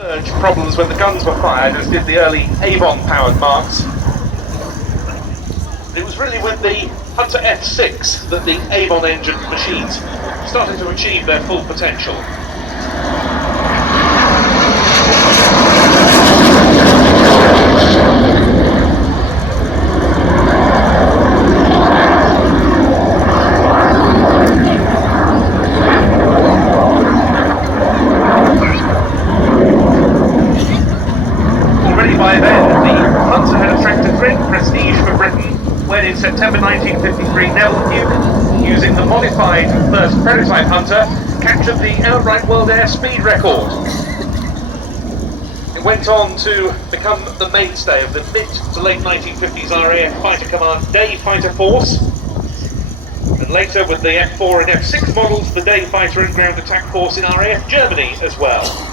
surge problems when the guns were fired, as did the early Avon-powered Marks. It was really with the Hunter F6 that the Avon engine machines started to achieve their full potential. Already by then, the Hunter had attracted great prestige for Britain when in September 1953 Neville Duke, using the modified first prototype Hunter, captured the outright world air speed record. It went on to become the mainstay of the mid to late 1950s RAF Fighter Command Day Fighter Force, and later with the F4 and F6 models, the Day Fighter and Ground Attack Force in RAF Germany as well.